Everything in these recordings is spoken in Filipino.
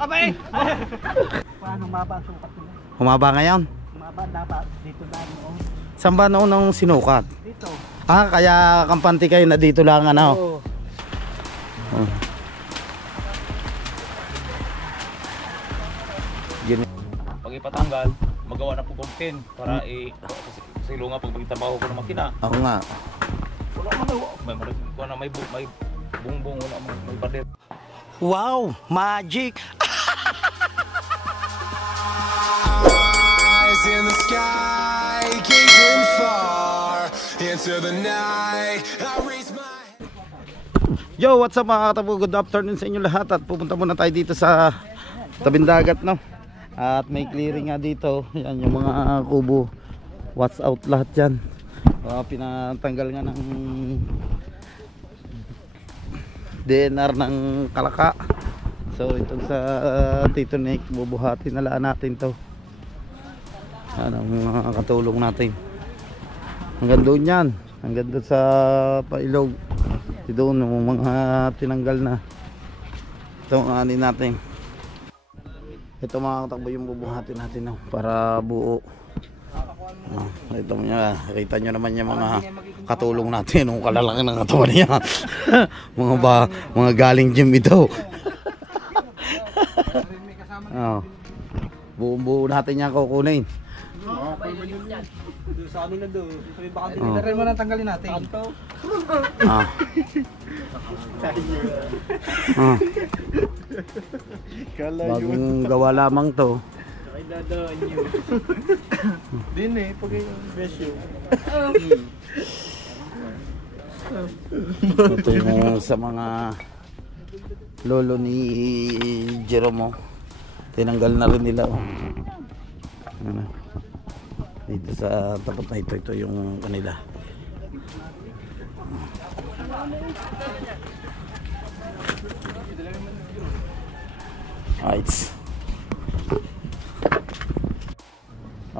Abay! Paano maba ang sukat nila? Humaba ngayon? Maba dapat dito lang noon. Saan ba noon ang sinukat? Dito. Ah, kaya kampante kayo na dito lang ano? Oo. Oh. Pag ipatanggal, magawa na po kong pin para silunga pag magtrabaho ko ng makina. Oo nga. Wala man may bumbong, wala may pader. Wow, magic. Eyes in the sky, gazing far into the night. I raise my Yo, what's up mga katapo? Good afternoon sa inyo lahat. At pupunta muna tayo dito sa tabing dagat, no? At may clearing nga dito. Yan yung mga kubo. Watch out lahat yan. Pinatanggal nga ng DNR ng Kalaka. So itong sa Tito Nick, bubuhatin na laan natin to. Ano mga katulong natin. Hanggang doon yan. Hanggang doon sa pailog. Doon yung mga tinanggal na. Ito ang anin natin. Ito mga katakbo yung bubuhatin natin, no? Para buo. Ito niya, kita nyo naman yung mga katulong natin. Yung kalalaki ng katawan niya. mga galing gym ito. Buo natin yan kukunin. Sa amin na doon. Baka dinilaren mo nang tanggalin natin. Bagong gawa lamang to. Dadaan nyo. Din eh, pag yung besyo. Ito yung sa mga lolo ni Jeromo. Tinanggal na rin nila. Ano? Dito sa tapat na ito yung kanila. Right.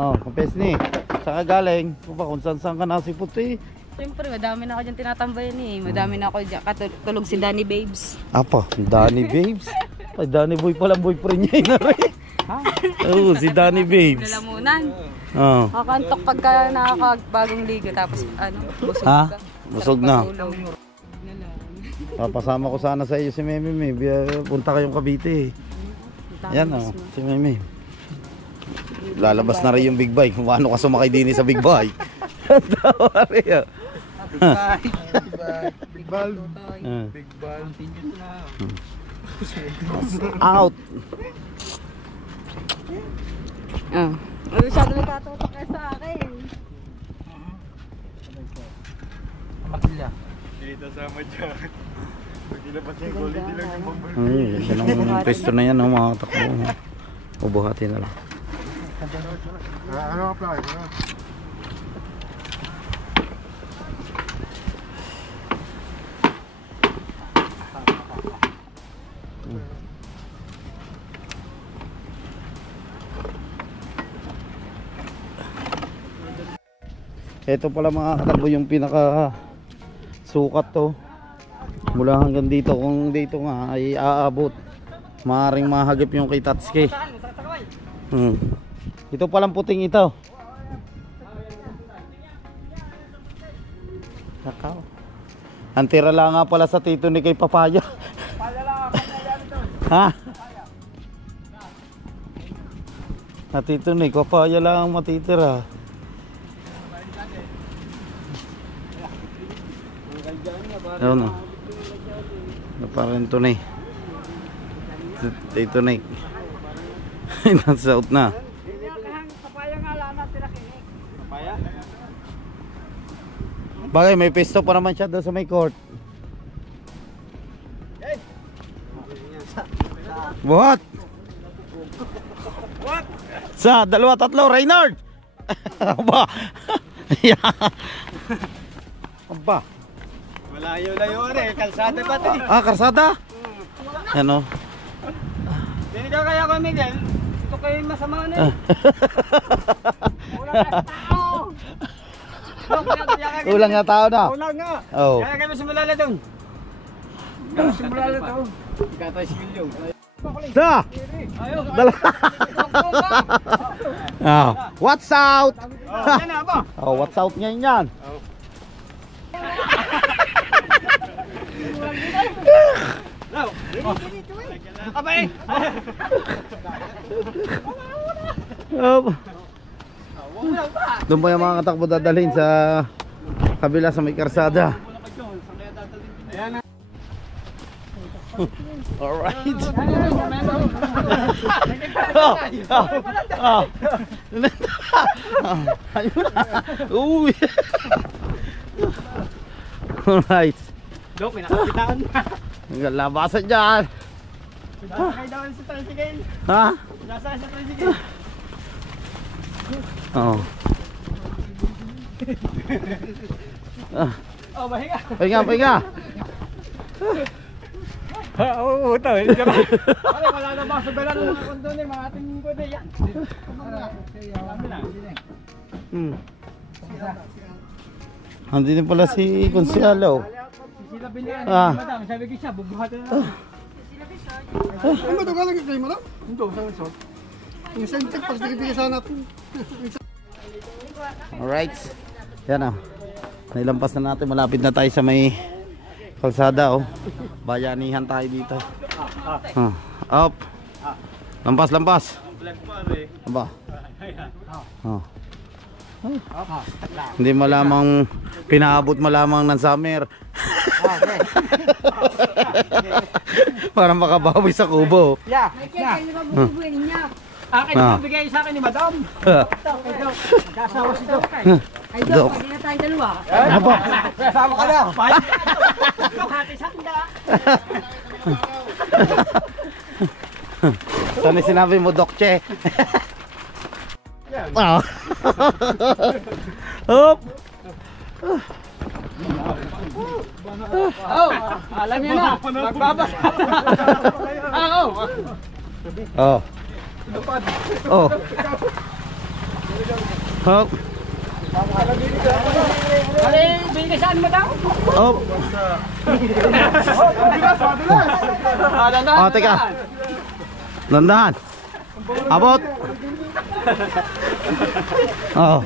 Oh, kapes ni. Saan ka galing? Kung saan ka nasipot eh. Siyempre, madami na ako dyan tinatambayan eh. Madami na ako dyan. Katulog si Danny Babes. Apa? Danny Babes? Ay, Danny Boy pala boyfriend niya yun na rin. Oo, si Danny Babes. Lalamunan. Oh. Kakantok pagka nakakabagong liga. Tapos ano, busog Ha? ka. Busog na. Matulog. Papasama ko sana sa iyo si Meme. Punta kayong Cavite eh. Yan oh, si Meme. Lalabas na rin yung big bike. Kung ano ka sumakay din sa big bike. Tawa rin. Big ball. Big ball. Out. Oh. Masyado nagkatutok kayo sa akin. Makila. Dito sama dyan. Pag ilabas yung quality lang yung bumble. Yan ang pesto na yan, no, mga takbo. Ubuhati na lang. Ano apply? Ito pala mga katakbo yung pinaka sukat to. Mula hanggang dito. Kung dito nga ay aabot, maaaring mahagip yung kay Tatsuki. Ito palang puting ito. Nakaw. Ang tira lang nga pala sa Tito ni kay Papaya. Ha? Na Tito ni Papaya lang ang matitira. Ayun o. Parang tunay. Ito na eh. Nasa out na. Papaya nga lang natin nakinig. Papaya? Bagay may pesto pa naman siya doon sa may court. What? What? Sa dalawa tatlo Reynard. Aba. Aba. Malayo-layo rin. Kalsada ba ito? Ah, karsada? Ano? Hindi ka kaya ko, Miguel. Ito kayo masama na eh. Ulang nga tao. Ulang nga tao na. Ulang nga. Oh. Kaya kayo simulala doon. Simulala doon. Ika tayo si William. Sa! Dala. What's out? Yan na ba? What's out ngayon yan? Abay. Doon pa yung mga katakbo dadalhin sa kabila sa may karsada. Alright. Ayun na. Uy. Alright. Dok, pinakakitaan na. Hanggang labasan dyan. Pinasakay daw sa tricycle. Ha? Pinasakay sa tricycle. Oo. Oh, mahinga. Pahinga. Oo, ito. Wala na ba sa belan ng mga kondo ni mga ating kondo yan. Hindi din pala si Consialo. Sila binyan. Ah. Madam, sabi ko siya, bubuhatin na. Ano ba ito ka lang kayo mo lang? Hindi, sa resort. Yung sentek, pag bigay sana natin. Alright. Yan o. Nailampas na natin. Malapit na tayo sa may kalsada o. Bayanihan tayo dito. Up. Lampas. Aba. Hindi malamang pinaabot malamang ng summer. Para makabawi sa kubo. Yeah. Akin Ah. ang bigay sa akin ni Madam. Magkasawa si Dok. Ay, Dok, pwede na tayo dalawa. Aba. Kasama ka na. Hati sa akin na. Saan sinabi mo, Dokche? Up. Oh, alam niyo na. Magbabas. Oh. Oh. Hop. Ali, binigay saan mo daw? Hop. Oh, teka. Landahan. Abot. Oh.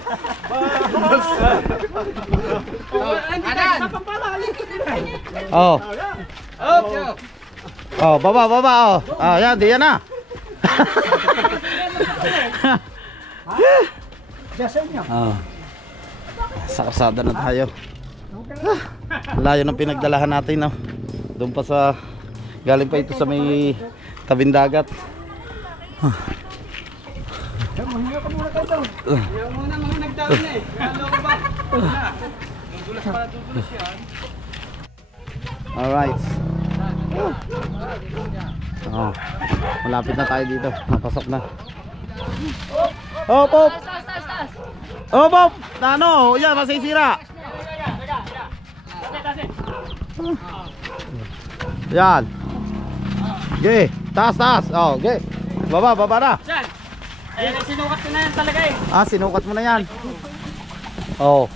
Oh. Oh, baba. Oh. Ah, yan, di yan na. Oh. Sa kasada na tayo. Layo ng pinagdalahan natin, no. Doon pa sa galing pa ito sa may tabing dagat. Mahinga ka muna kayo. Yung muna mga nagdaan na eh. Ano ko ba? Dudulas pala dudulas yan. Alright. Oh, malapit na tayo dito. Napasok na. Hop. Hop. Ano? Yan, masisira. Yan. Okay, taas. Oh, okay. Baba na. Yan. Ayan, sinukat ko na yan talaga eh. Ah, sinukat mo na yan. Oh.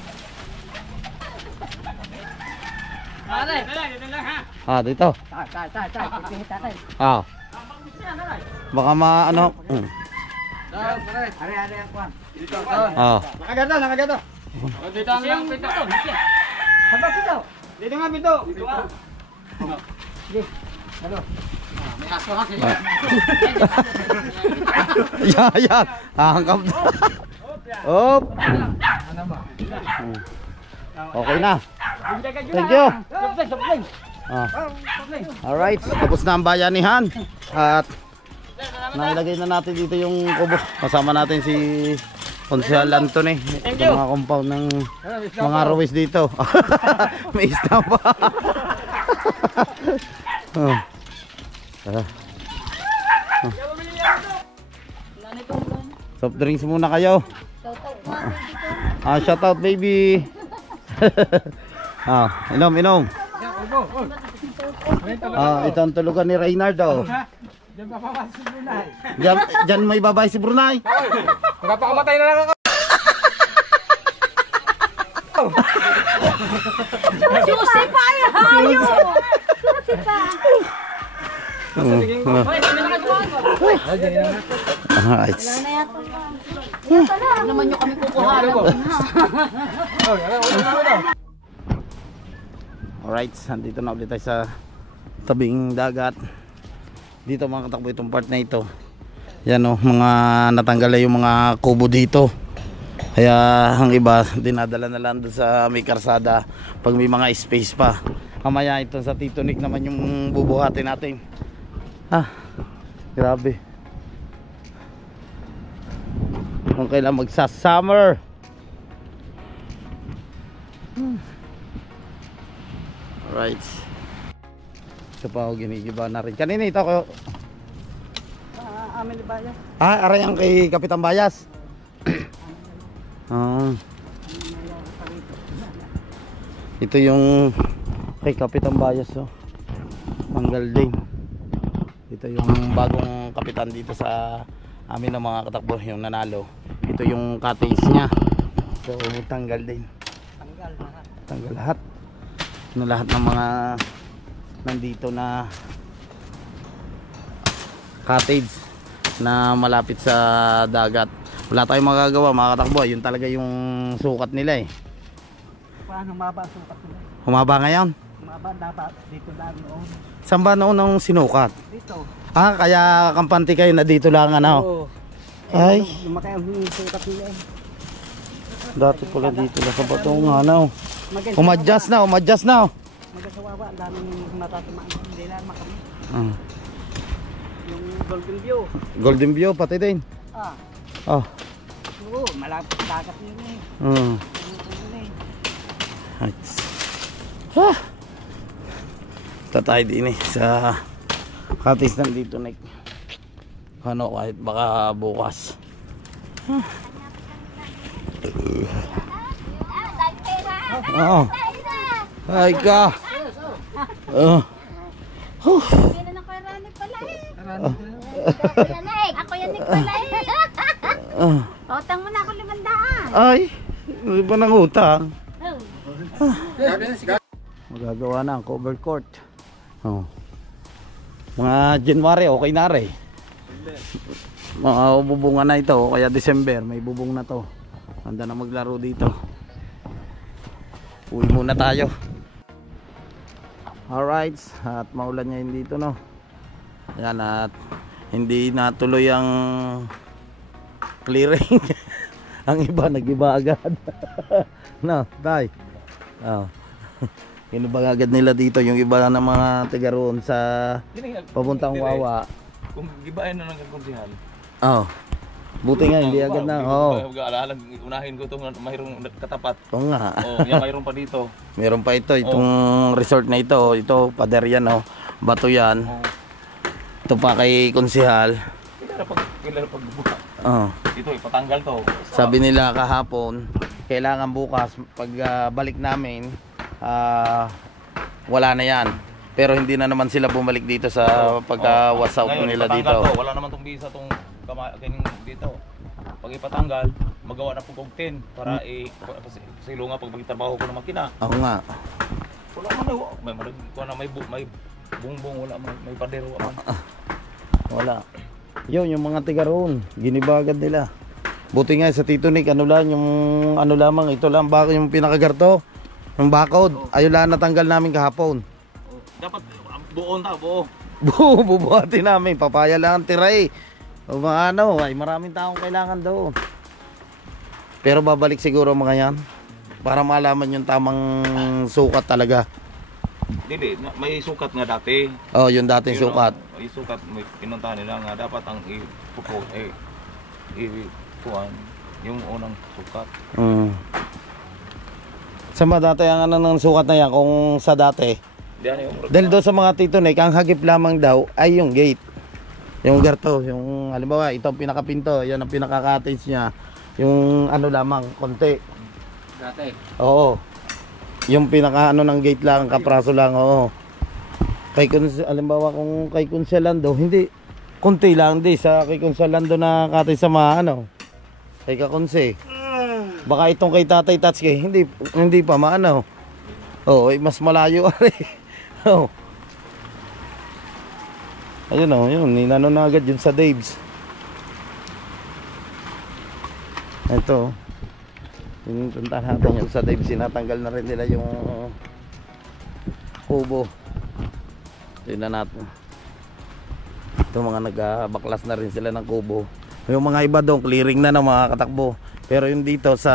Aray, dito lang ha. Ah, dito. Tay. Ah. Baka ano. Aray, ang kwan. Ah. Nakaganda. Dito ang lang pito. Habang pito. Dito nga pito. Hello. May aso kasi. Yan. Hangkap na. Hop. Okay na. Thank you. Supply. Alright, tapos na ang bayanihan. At nailagay na natin dito yung kubo. Kasama natin si Consihal Anthony. Ito mga compound ng mga ruwis dito. May isda pa. Soft drinks muna kayo. Shout out baby. Inom. Ito ang tulugan ni Reynardo. Diyan pa pa si Brunei. Diyan may babae si Brunei. Magpapakamatay na lang ako. Susi pa yan! Susi pa! Hoy, kami na Alright. Ano naman nyo kami kukuhanan. Alright, nandito na ulit tayo sa tabing dagat. Dito mga katakbo, itong part na ito. Yan o, mga natanggal na yung mga kubo dito. Kaya ang iba dinadala na lang doon sa may karsada pag may mga space pa. Mamaya ito sa Tito Nick naman yung bubuhatin natin. Grabe. Kung kailan magsa-summer. Alright. Ito pa ako ginigiba na rin. Kanina ito ako. Amin ni Bayas. Aray ang kay Kapitan Bayas. Ito yung kay Kapitan Bayas. Manggal din. Ito yung bagong kapitan dito sa amin ng mga katakbo, yung nanalo. Ito yung cottage niya. So tanggal din. Tanggal lahat. Lahat ng mga nandito na cottage na malapit sa dagat. Wala tayong magagawa mga katakbo. Yun talaga yung sukat nila eh. Paano humaba ang sukat nila? Humaba ngayon? Humaba dapat dito lang noon. Saan ba noon ang sinukat? Dito. Kaya kampante kayo na dito lang ano? Oo. Ay, Lumaki ang sukat nila eh. dati pala dito lang sa bato nga ano. Umadjust na. Magkasawawa, ang daming matatamaan. Hindi lang makami. Ah. Yung Golden View. Golden View pati din. Oh. Oo, malapit dagat yun eh. Tatay din eh sa cottage nandito Nick. Ano kahit baka bukas. Oo. Ay ka. Hindi na kay Rani pala eh. Ako yan Nick pala eh. Utang mo na ako 500. Ay, hindi pa nang utang. Magagawa na ang cover court. Mga January okay na rin. Mga bubungan na ito, kaya December may bubong na to. Handa na maglaro dito. Uwi muna tayo. Alright, at maulan ngayon dito no. Ayan, at hindi natuloy ang clearing. Ang iba nag-iba agad. No, tay. Inubang agad nila dito yung iba ng mga tiga roon sa papuntang Wawa. Kung gibain na ng konsihan. Buti nga hindi agad na. Mag-aalalang unahin ko itong mayroong katapat. Oo nga. Yan mayroon pa dito. Meron pa ito, itong resort na ito. Ito, pader yan bato yan. Ito pa kay konsihal. Kailan pagbubuka. Ito ipatanggal to. Sabi nila kahapon, kailangan bukas pag balik namin, wala na yan. Pero hindi na naman sila bumalik dito sa pagka-wasaw nila dito. Wala naman tong bisa tong kaning dito. Pag ipatanggal, magawa na po kong 10 para sa ilunga pag magtrabaho ko ng makina. Oo nga. Wala man may bungbong, wala man may padero man. Wala. Yun, yung mga tiga roon, ginibagad nila. Buti nga sa Tito Nick, ano lamang, ito lang bako yung pinakagarto. Yung bakod, ayun lang natanggal namin kahapon. Dapat buon ta, buo. Bubuhatin namin, papaya lang ang tira eh. O mga ay maraming taong kailangan doon. Pero babalik siguro mga yan para malaman yung tamang sukat talaga. Dili, may sukat nga dati. Yung dating sukat. May sukat, may pinuntahan nila nga dapat ang kuhan yung unang sukat. Sa mga dati ang ng sukat na yan kung sa dati. Dahil doon sa mga Tito Nick, ang hagip lamang daw ay yung gate. Yung garto, yung halimbawa ito ang pinakapinto, yan ang pinaka-cottage niya. Yung lamang, konti. Dati? Oo. Yung pinaka ng gate lang, kapraso lang, oo. Halimbawa kung kay Consialando, hindi, konti lang di sa kay Consialando na cottage sa mga kay Kakonse. Baka itong kay Tatay Tatsuki, hindi pa maano. Mas malayo ari. Ayun o, yun, ninano na agad yun sa Dave's. Ito, yung punta natin yun sa Dave's, sinatanggal na rin nila yung kubo. Tingnan natin. Ito mga nagbaklas na rin sila ng kubo. Yung mga iba doon, clearing na ng mga katakbo. Pero yung dito sa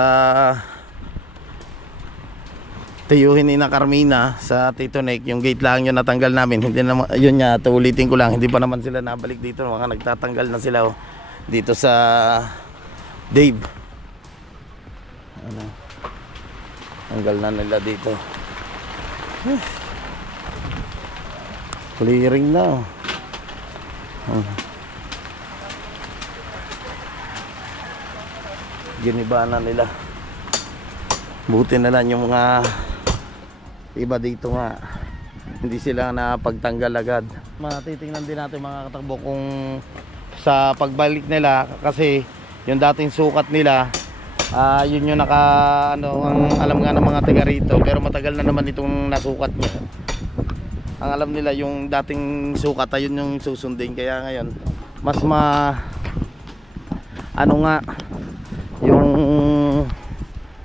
tiyuhin ni na Carmina sa Tito Nick, yung gate lang yun natanggal namin. Hindi naman, yun nga, ulitin ko lang, hindi pa naman sila nabalik dito. Mga nagtatanggal na sila oh, dito sa Dave. Ano, tanggal na nila dito. Clearing na oh. Giniba na nila. Buti na lang yung mga iba dito nga, hindi sila napagtanggal agad. Matitingnan din natin mga katakbo kung sa pagbalik nila, kasi yung dating sukat nila, yun yung naka ano, ang alam nga ng mga taga rito, pero matagal na naman itong nasukat niya. Ang alam nila yung dating sukat, ayun yung susundin. Kaya ngayon mas ano nga yung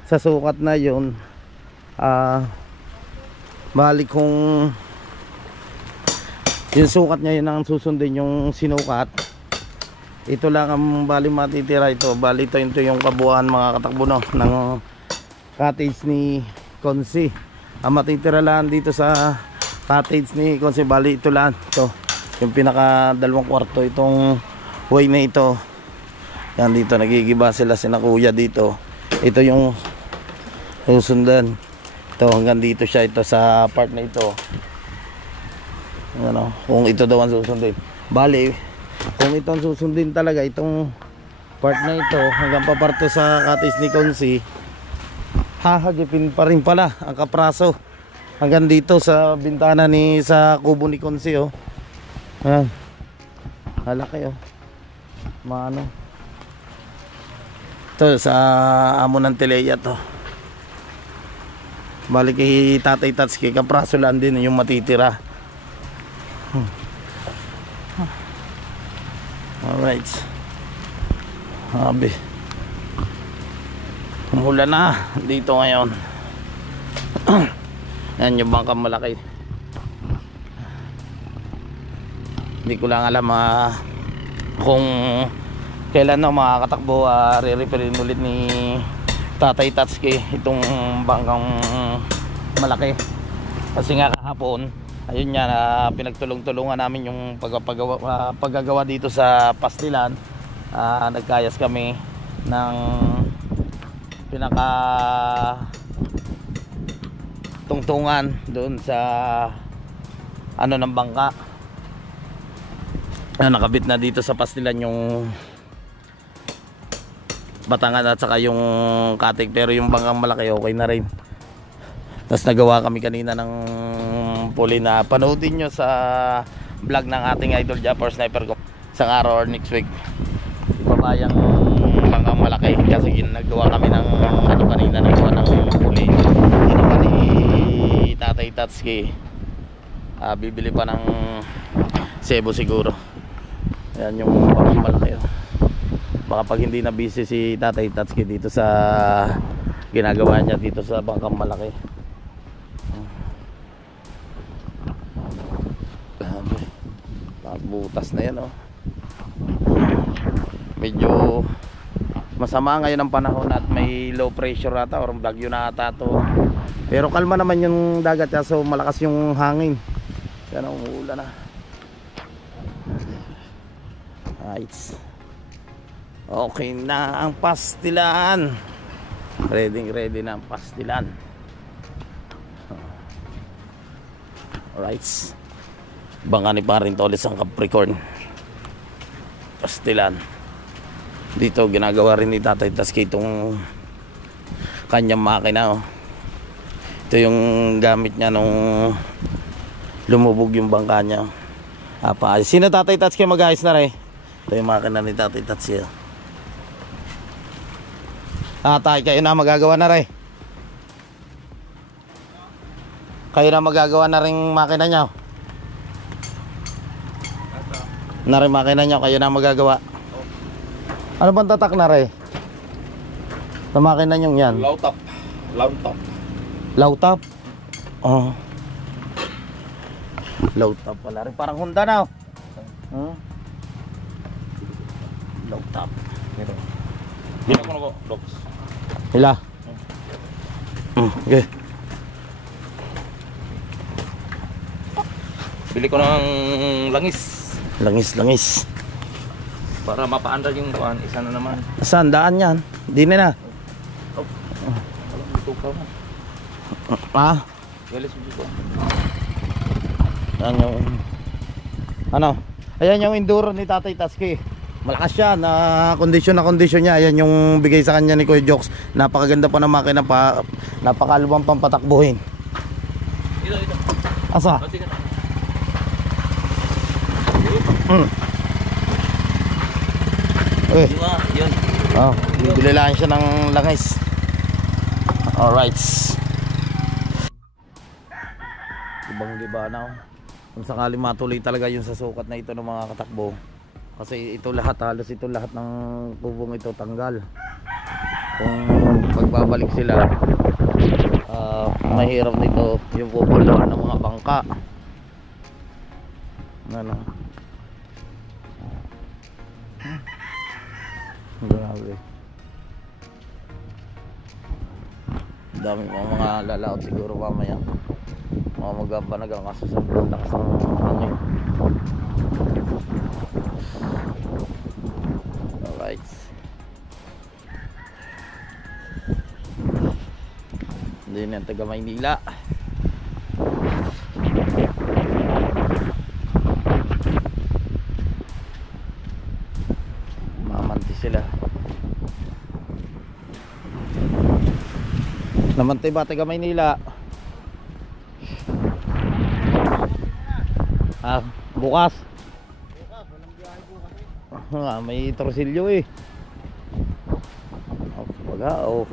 sa sukat na yun, balik kung yung sukat niya yun ang susundin yung sinukat. Ito lang ang bali matitira ito. Bali ito yung kabuuan mga katakbo no, ng cottage ni Consi. Ang matitira lang dito sa cottage ni Consi, bali ito lang. Ito yung pinaka 2 kwarto, itong way na ito. Yan dito nagigiba sila sina kuya dito. Ito yung susundan. Ito hanggang dito siya, ito sa part na ito. Ano, kung ito daw ang susundin. Bali, kung ito ang susundin talaga, itong part na ito hanggang paparto sa cottage ni Consi, hahagipin pa rin pala ang kapraso hanggang dito sa bintana ni sa kubo ni Consi oh. Ayan. Halaki oh. Maano. Ito sa amo ng Teleya to. Balik kay Tatay Tatsuki, kapraso lang din yung matitira. Alright. Sabi, umulan na dito ngayon. Yan yung bangkang malaki. Hindi ko lang alam kung kailan na makakatakbo, re-referin ulit ni Tatay Tatsuki itong bangkang malaki. Kasi nga kahapon, ayun nga, pinagtulong-tulungan namin yung paggagawa dito sa pastilan. Nagkayas kami ng pinaka tungtungan doon sa ano ng bangka. Nakabit na dito sa pastilan yung batangan at saka yung katig, pero yung bangkang malaki okay na rin. Tapos nagawa kami kanina ng puli na panoodin nyo sa vlog ng ating idol Japper Sniper ko isang araw or next week. Babayang bangkang malaki kasi nagawa kami ng ano kanina, nagawa ng puli. Ginawa ni Tatay Tatsuki. Bibili pa ng sebo siguro. Ayan yung bangkang malaki oh. Baka pag hindi na busy si Tatay Tatsuki dito sa ginagawa niya dito sa bangkang malaki. Butas na yan oh. Medyo masama ngayon ang panahon at may low pressure ata or bagyo na ata to. Pero kalma naman yung dagat, so malakas yung hangin. Yan ang umuulan na. Nice. Okay na ang pastilan. Ready na ang pastilan. Alright. Bangka ni paring Tolis ang Capricorn. Pastilan. Dito ginagawa rin ni Tatay Tatsuki itong kanyang makina oh. Ito yung gamit niya nung lumubog yung bangka niya. Sino Tatay Tatsuki mag-ayos na rin? Ito yung makina ni Tatay Tatsuki. Tay, kayo na magagawa na rin. Kayo na magagawa na rin makina niya. Nare, makina nyo, kayo na magagawa. Ano bang tatak na re? Sa makina nyo yan? Low top. Low top. Low top? Oh. Low top pala rin. Parang Honda na. Low top. Bila ko na ko, Docs. Hila. Okay. Bili ko ng langis. Langis. Para mapaandar yung kuan, isa na naman. Saan daan yan? Di na. Alam mo, tukaw na. Ah? Galis mo dito. Yan yung... Ano? Ayan yung enduro ni Tatay Tasky. Malakas siya, na kondisyon niya. Ayan yung bigay sa kanya ni Kuya Jokes. Napakaganda pa ng makina pa. Napakalubang pampatakbuhin. Ito. Asa? Sige na. Okay. Yun. Oh, bibili lang siya ng langis. Alright. Ibang-iba na. Kung sakali matuloy talaga yung sa sukat na ito ng mga katakbo. Kasi ito lahat, halos ito lahat ng kubong ito tanggal. Kung pagbabalik sila, mahirap nito yung pupuluan ng mga bangka. Ano? Grabe. Dami mga lalaot siguro mamaya. Mga magbabanag ang kaso sa lakas ng hangin. Alright. Hindi na taga Maynila. Mamanti sila. Namantay ba taga Maynila? Ah, bukas. Walang biyahe bukas eh. May torsilyo eh. Oh.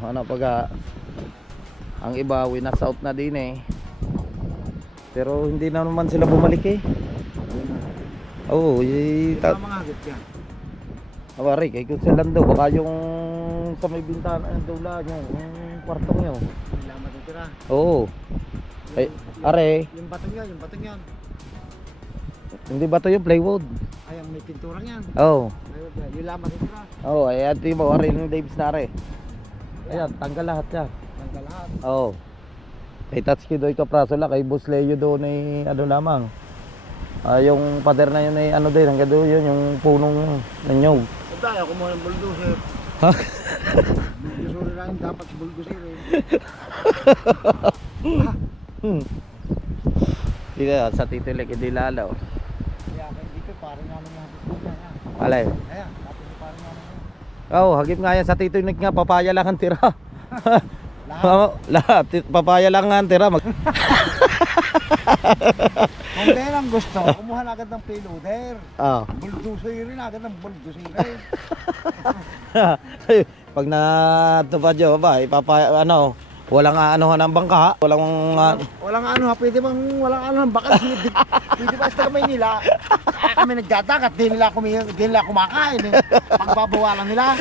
Ano pagka ang iba winas out na din eh. Pero hindi na naman sila bumalik eh. Mga hagit yan. Awari, kay kung sila daw, baka yung sa may bintana ng dula nyo, yung kwartong nyo. Wala matitira. Oo. Ay, are, Yung batong yan. hindi ba to yung plywood? Ay, ang may pinturang yan. Oo. Yung lama matitira. Oo, ay ati mo, are yung Davis na are. Ayan, tanggal lahat yan. Tanggal lahat. Oo. Kay Tatsuki doy ka praso lang, kay Boss Leo doon ay ano lamang. Yung pader na yun ay ano din, hanggang doon yun, yung punong nanyog. Tayo ako muna ng bulldozer. Ha? Bulldozer lang dapat bulldozer eh. Hindi sa Tito Lek, hindi lalaw. Kaya dito parang namin yung hagit mo yan. Alay. Ayan, tapos parang namin yan. Oo, hagip nga yan sa Tito Lek nga, papaya lang ang tira. Lahat, papaya lang ang tira. Kung kaya lang gusto, kumuha na agad ng payloader. Bulldozer rin agad ng bulldozer rin. Pag natupad yun, ba, ano, walang aanohan ng bangka, walang Walang ano ha, pwede bang walang ano, bakal silid. Pwede ba sa Maynila? Kami nagdadagat, di nila kumakain eh. Pagbabawalan nila.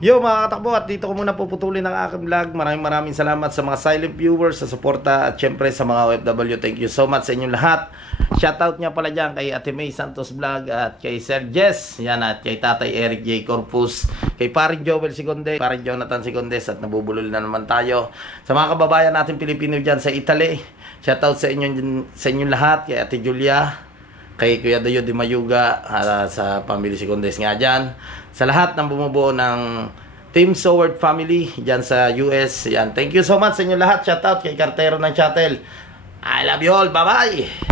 Yo mga katakbo, at dito ko muna puputulin ang aking vlog. Maraming salamat sa mga silent viewers, sa suporta, at syempre sa mga OFW. Thank you so much sa inyong lahat. Shoutout nga pala dyan kay Ate May Santos Vlog at kay Sir Jess, yan, at kay Tatay Eric J. Corpus, kay Paring Joel Sigonde, Paring Jonathan Sigondes, at nabubulol na naman tayo. Sa mga kababayan natin Pilipino dyan sa Italy, shoutout sa inyong lahat, kay Ate Julia, kay Kuya Dayo Di Mayuga, sa pamilya Sigondes nga dyan. Sa lahat ng bumubuo ng Team Soward Family dyan sa US. Yan. Thank you so much sa inyo lahat. Shout out kay Cartero ng Chattel. I love you all. Bye-bye!